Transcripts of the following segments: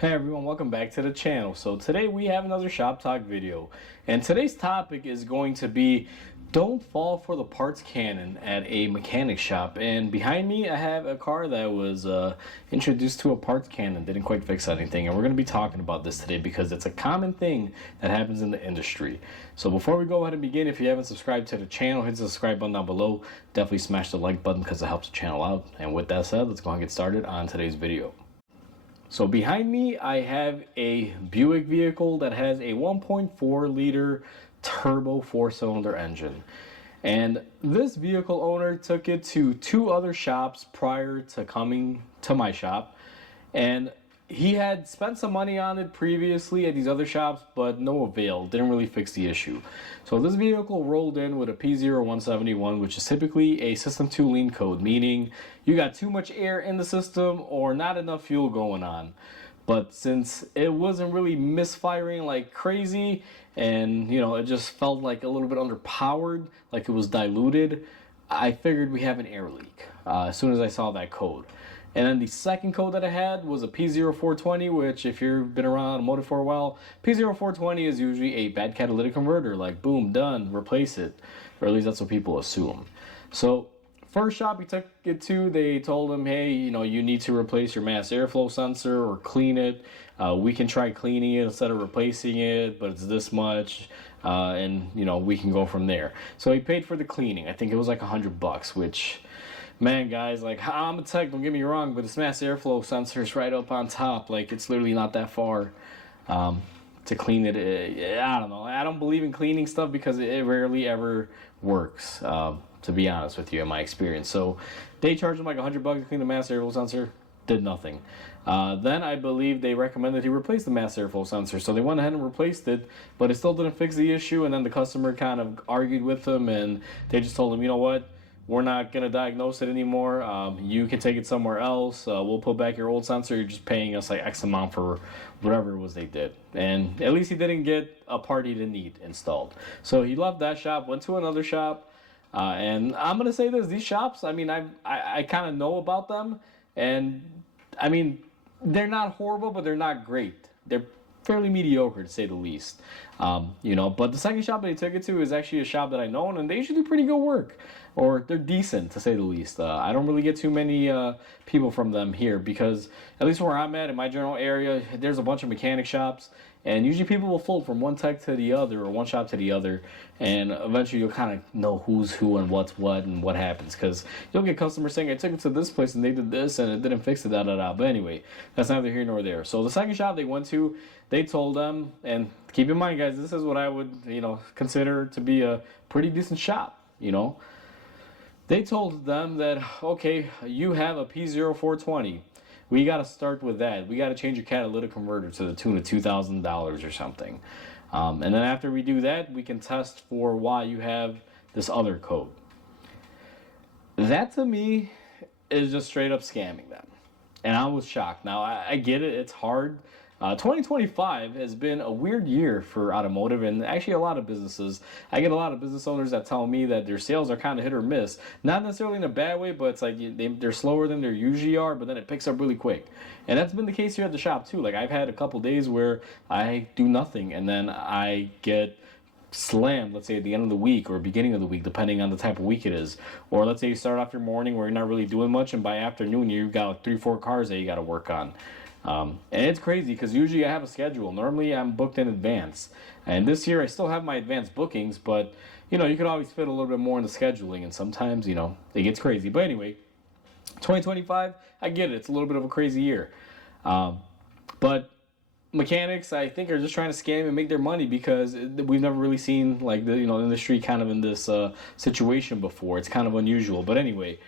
Hey everyone, welcome back to the channel. So today we have another shop talk video, and today's topic is going to be don't fall for the parts cannon at a mechanic shop. And behind me I have a car that was introduced to a parts cannon, didn't quite fix anything, and we're going to be talking about this today because it's a common thing that happens in the industry. So before we go ahead and begin, if you haven't subscribed to the channel, hit the subscribe button down below. Definitely smash the like button because it helps the channel out. And with that said, let's go and get started on today's video. So behind me, I have a Buick vehicle that has a 1.4 liter turbo 4-cylinder engine. And this vehicle owner took it to two other shops prior to coming to my shop. And he had spent some money on it previously at these other shops, but no avail. Didn't really fix the issue. So this vehicle rolled in with a P0171, which is typically a System 2 lean code, meaning you got too much air in the system or not enough fuel going on. But since it wasn't really misfiring like crazy, and it just felt like a little bit underpowered, like it was diluted, I figured we have an air leak as soon as I saw that code. And then the second code that I had was a P0420, which if you've been around automotive for a while, P0420 is usually a bad catalytic converter. Like, boom, done, replace it. Or at least that's what people assume. So first shop he took it to, they told him, hey, you need to replace your mass airflow sensor or clean it. We can try cleaning it instead of replacing it, but it's this much. And we can go from there. So he paid for the cleaning. I think it was like $100, which... man, guys, like, I'm a tech, don't get me wrong, but this mass airflow sensor is right up on top. Like, it's literally not that far to clean it. I don't know. I don't believe in cleaning stuff because it rarely ever works, to be honest with you, in my experience. So they charged him like $100 to clean the mass airflow sensor. Did nothing. Then I believe they recommended he replace the mass airflow sensor. So they went ahead and replaced it, but it still didn't fix the issue. And then the customer kind of argued with them, and they just told him, you know what? We're not going to diagnose it anymore. You can take it somewhere else. We'll put back your old sensor. You're just paying us like X amount for whatever it was they did. And at least he didn't get a part he didn't need installed. So he left that shop, went to another shop. And I'm going to say this, these shops, I mean, I kind of know about them. And I mean, they're not horrible, but they're not great. They're fairly mediocre to say the least. But the second shop that he took it to is actually a shop that I know, and they usually do pretty good work, or they're decent to say the least. I don't really get too many people from them here because at least where I'm at in my general area, there's a bunch of mechanic shops, and usually people will float from one tech to the other or one shop to the other, and eventually you'll kind of know who's who and what's what and what happens, because you'll get customers saying, I took it to this place and they did this and it didn't fix it, da. But anyway, that's neither here nor there. So the second shop they went to, they told them, and keep in mind, guys, this is what I would, consider to be a pretty decent shop, They told them that, okay, you have a P0420. We got to start with that. We got to change your catalytic converter to the tune of $2,000 or something. And then after we do that, we can test for why you have this other code. That to me is just straight up scamming them. And I was shocked. Now, I get it. It's hard. 2025 has been a weird year for automotive and actually a lot of businesses. I get a lot of business owners that tell me that their sales are kind of hit or miss. Not necessarily in a bad way, but it's like they're slower than they usually are, but then it picks up really quick. And that's been the case here at the shop too. Like, I've had a couple days where I do nothing and then I get slammed, let's say at the end of the week or beginning of the week, depending on the type of week it is. Or let's say you start off your morning where you're not really doing much, and by afternoon you've got like 3-4 cars that you got to work on. And it's crazy because usually I have a schedule. Normally I'm booked in advance. And this year I still have my advanced bookings, but you could always fit a little bit more in the scheduling, and sometimes, it gets crazy. But anyway, 2025, I get it. It's a little bit of a crazy year. But mechanics, I think, are just trying to scam and make their money because we've never really seen like the industry kind of in this situation before. It's kind of unusual. But anyway,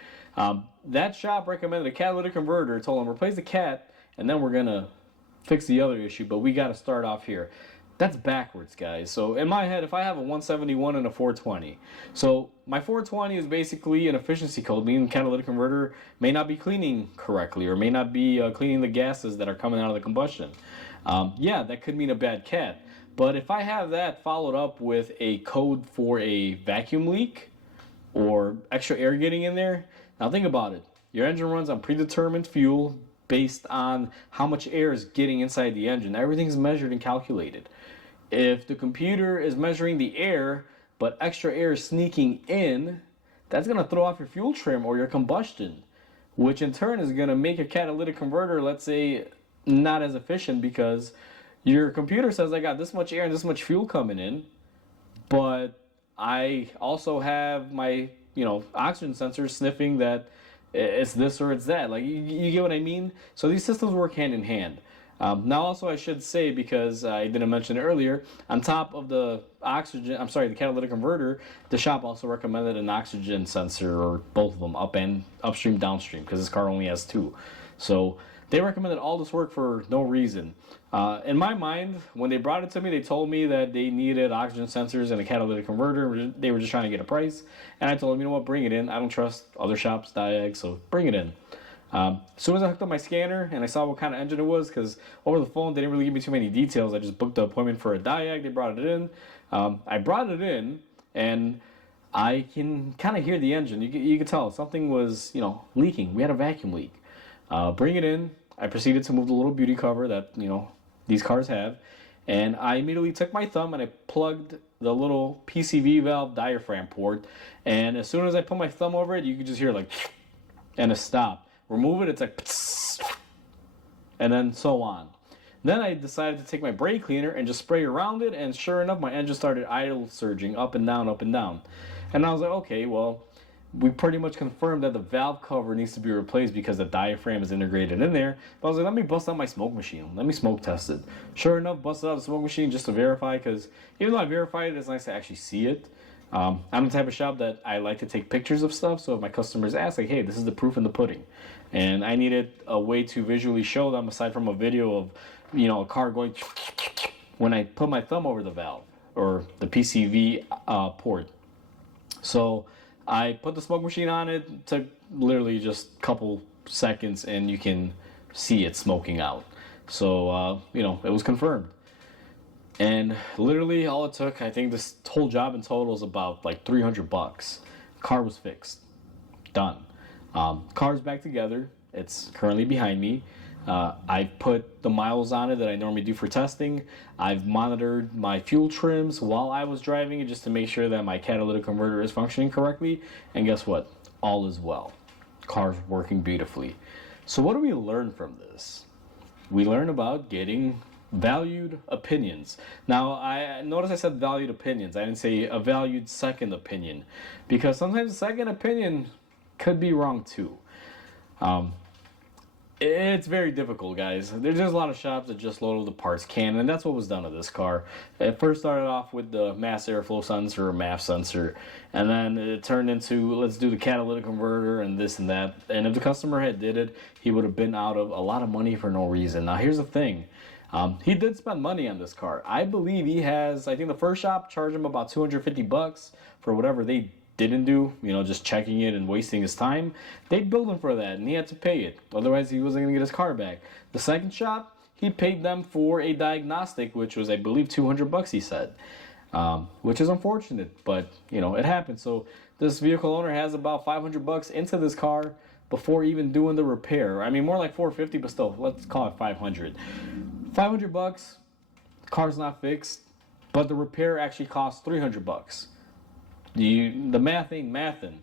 that shop recommended a catalytic converter, told them replace the cat, and then we're going to fix the other issue, but we got to start off here. That's backwards, guys. So in my head, if I have a 171 and a 420, so my 420 is basically an efficiency code, meaning the catalytic converter may not be cleaning correctly or may not be cleaning the gases that are coming out of the combustion. Yeah, that could mean a bad cat. But if I have that followed up with a code for a vacuum leak or extra air getting in there, now think about it. Your engine runs on predetermined fuel, based on how much air is getting inside the engine. Everything's measured and calculated. If the computer is measuring the air, but extra air is sneaking in, that's going to throw off your fuel trim or your combustion, which in turn is going to make your catalytic converter, let's say, not as efficient because your computer says I got this much air and this much fuel coming in, but I also have my, oxygen sensor sniffing that it's this or it's that. Like, you get what I mean? So these systems work hand in hand. Now also I should say, because I didn't mention it earlier, on top of the the catalytic converter, the shop also recommended an oxygen sensor, or both of them, upstream, downstream, because this car only has two. So they recommended all this work for no reason. In my mind, when they brought it to me, they told me that they needed oxygen sensors and a catalytic converter. They were just trying to get a price. And I told them, you know what, bring it in. I don't trust other shops, Diag, so bring it in. As soon as I hooked up my scanner and I saw what kind of engine it was, because over the phone they didn't really give me too many details, I just booked the appointment for a Diag. They brought it in. I brought it in, and I can kind of hear the engine. You could tell something was, leaking. We had a vacuum leak. Bring it in. I proceeded to move the little beauty cover that, these cars have, and I immediately took my thumb and I plugged the little PCV valve diaphragm port, and as soon as I put my thumb over it, you could just hear like, and it stopped. Remove it, it's like, and then so on. Then I decided to take my brake cleaner and just spray around it, and sure enough, my engine started idle surging up and down, up and down. And I was like, okay, well, we pretty much confirmed that the valve cover needs to be replaced because the diaphragm is integrated in there. But I was like, let me bust out my smoke machine. Let me smoke test it. Sure enough, busted out the smoke machine just to verify, because even though I verified it, it's nice to actually see it. I'm the type of shop that I like to take pictures of stuff, so if my customers ask, like, hey, this is the proof in the pudding. And I needed a way to visually show them, aside from a video of, a car going when I put my thumb over the valve, or the PCV port. So I put the smoke machine on it, took literally just a couple seconds, and you can see it smoking out. So, it was confirmed. And literally all it took, I think this whole job in total is about like $300. Car was fixed. Done. Car's back together. It's currently behind me. I put the miles on it that I normally do for testing. I've monitored my fuel trims while I was driving it just to make sure that my catalytic converter is functioning correctly. And guess what? All is well. Car's working beautifully. So what do we learn from this? We learn about getting valued opinions. Now, I notice I said valued opinions. I didn't say a valued second opinion, because sometimes a second opinion could be wrong too. It's very difficult, guys. There's a lot of shops that just load the parts can, and that's what was done to this car. It first started off with the mass airflow sensor, or MAF sensor, and then it turned into, let's do the catalytic converter and this and that. And if the customer had did it, he would have been out of a lot of money for no reason. Now, here's the thing. He did spend money on this car. I believe he has, I think the first shop charged him about $250 for whatever they didn't do, just checking it and wasting his time. They billed him for that, and he had to pay it. Otherwise, he wasn't going to get his car back. The second shop, he paid them for a diagnostic, which was, I believe, $200, he said, which is unfortunate, but, it happened. So this vehicle owner has about $500 into this car before even doing the repair. I mean, more like $450, but still, let's call it $500. $500, car's not fixed, but the repair actually costs $300. The math ain't mathin'.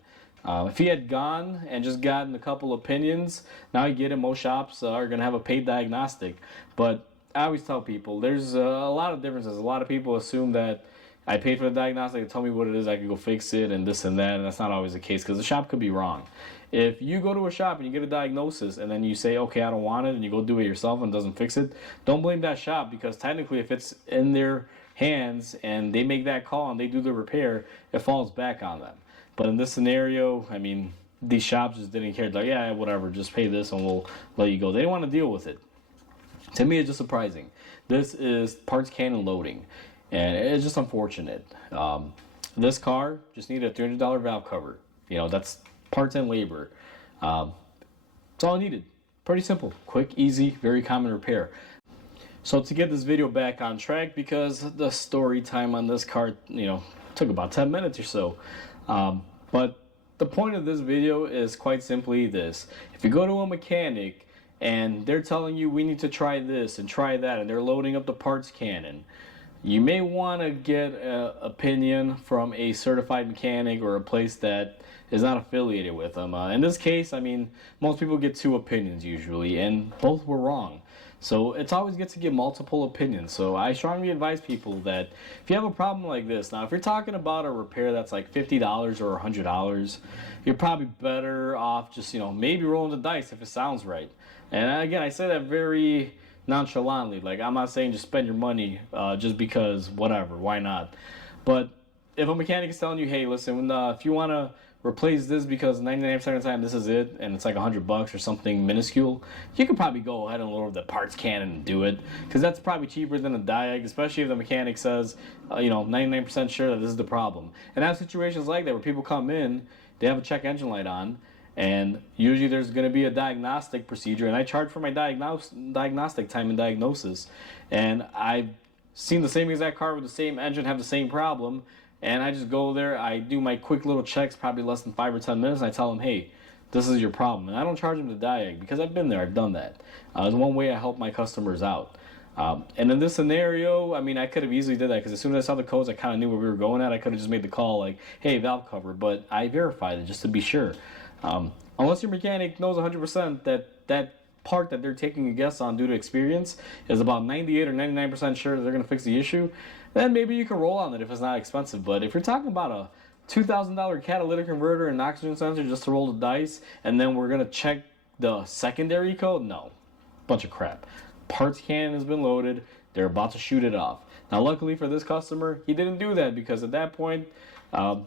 If he had gone and just gotten a couple opinions, now you get it, most shops are going to have a paid diagnostic. But I always tell people, there's a lot of differences. A lot of people assume that I paid for the diagnostic, they tell me what it is, I can go fix it and this and that, and that's not always the case, because the shop could be wrong. If you go to a shop and you get a diagnosis and then you say, okay, I don't want it, and you go do it yourself and it doesn't fix it, don't blame that shop, because technically if it's in their hands and they make that call and they do the repair, it falls back on them. But in this scenario, I mean, these shops just didn't care. Like, yeah, whatever, just pay this and we'll let you go. They didn't want to deal with it. To me, it's just surprising. This is parts cannon loading, and it's just unfortunate. This car just needed a $300 valve cover. That's parts and labor. That's all I needed. Pretty simple, quick, easy, very common repair. So to get this video back on track, because the story time on this car, took about 10 minutes or so. But the point of this video is quite simply this. If you go to a mechanic and they're telling you we need to try this and try that, and they're loading up the parts cannon, you may want to get an opinion from a certified mechanic or a place that is not affiliated with them. In this case, I mean, most people get 2 opinions usually, and both were wrong. So it's always good to get multiple opinions. So I strongly advise people that if you have a problem like this, now if you're talking about a repair that's like $50 or $100, you're probably better off just, maybe rolling the dice if it sounds right. And again, I say that very nonchalantly. Like, I'm not saying just spend your money just because whatever, why not? But if a mechanic is telling you, hey, listen, if you want to replace this because 99% of the time this is it, and it's like $100 or something minuscule, you could probably go ahead and load the parts cannon and do it, because that's probably cheaper than a diag, especially if the mechanic says, 99% sure that this is the problem. And I have situations like that where people come in, they have a check engine light on, and usually there's going to be a diagnostic procedure, and I charge for my diagnostic time and diagnosis, and I've seen the same exact car with the same engine have the same problem. And I just go there, I do my quick little checks, probably less than 5 or 10 minutes, and I tell them, hey, this is your problem. And I don't charge them the diag because I've been there, I've done that. It's one way I help my customers out. And in this scenario, I mean, I could have easily did that because as soon as I saw the codes, I kind of knew where we were going at. I could have just made the call like, hey, valve cover, but I verified it just to be sure. Unless your mechanic knows 100% that part that they're taking a guess on due to experience is about 98 or 99% sure that they're going to fix the issue, then maybe you can roll on it if it's not expensive. But if you're talking about a $2,000 catalytic converter and oxygen sensor just to roll the dice, and then we're going to check the secondary code, no. Bunch of crap. Parts cannon has been loaded. They're about to shoot it off. Now, luckily for this customer, he didn't do that because at that point,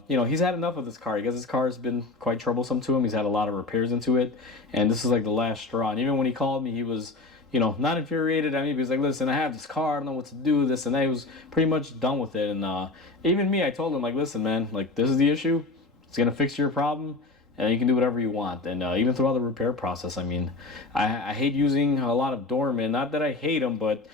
he's had enough of this car. Because his car has been quite troublesome to him. He's had a lot of repairs into it, and this is like the last straw. And even when he called me, he was, not infuriated at me. But he was like, listen, I have this car. I don't know what to do. This and that. He was pretty much done with it. And even me, I told him, like, listen, man, like, this is the issue. It's going to fix your problem, and you can do whatever you want. And even throughout the repair process, I mean, I hate using a lot of doormen. Not that I hate them, but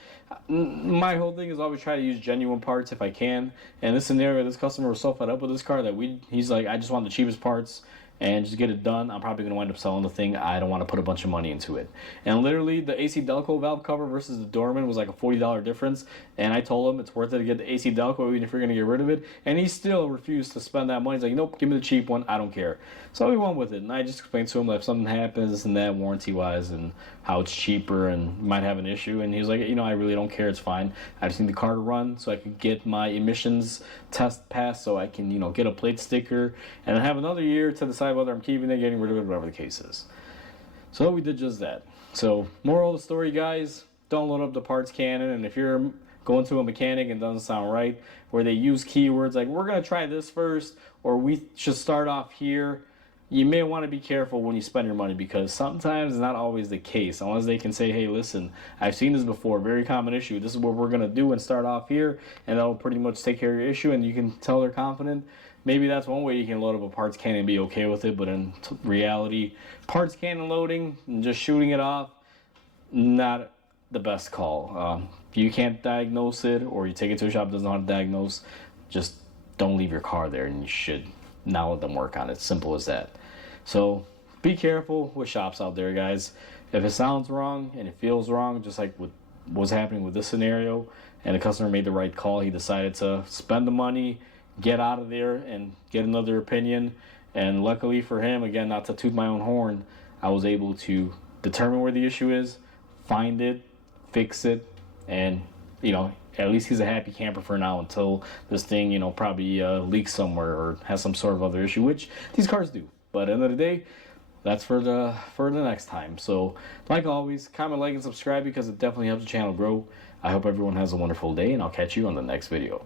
my whole thing is always try to use genuine parts if I can. And in this scenario, this customer was so fed up with this car that he's like, I just want the cheapest parts and just get it done. I'm probably going to wind up selling the thing. I don't want to put a bunch of money into it. And literally, the AC Delco valve cover versus the Dorman was like a $40 difference. And I told him it's worth it to get the AC Delco even if you're going to get rid of it. And he still refused to spend that money. He's like, nope, give me the cheap one. I don't care. So we went with it. And I just explained to him that if something happens and that warranty-wise and how it's cheaper and might have an issue. And he was like, I really don't care. It's fine. I just need the car to run so I can get my emissions test passed so I can, get a plate sticker and have another year to decide whether I'm keeping it, getting rid of it, whatever the case is. So we did just that. So moral of the story, guys, don't load up the parts cannon. And if you're going to a mechanic and it doesn't sound right, where they use keywords like, we're going to try this first, or we should start off here, you may want to be careful when you spend your money, because sometimes it's not always the case. Unless they can say, hey, listen, I've seen this before, very common issue. This is what we're going to do and start off here, and that'll pretty much take care of your issue, and you can tell they're confident. Maybe that's one way you can load up a parts cannon and be okay with it, but in reality, parts cannon loading and just shooting it off, not the best call. If you can't diagnose it, or you take it to a shop that doesn't know how to diagnose, just don't leave your car there, and you should not let them work on it. Simple as that. So be careful with shops out there, guys. If it sounds wrong and it feels wrong, just like what was happening with this scenario, and the customer made the right call, he decided to spend the money, get out of there, and get another opinion. And luckily for him, again, not to toot my own horn, I was able to determine where the issue is, find it, fix it, and at least he's a happy camper for now until this thing, probably leaks somewhere or has some sort of other issue, which these cars do. But at the end of the day, that's for the next time. So, like always, comment, like, and subscribe because it definitely helps the channel grow. I hope everyone has a wonderful day, and I'll catch you on the next video.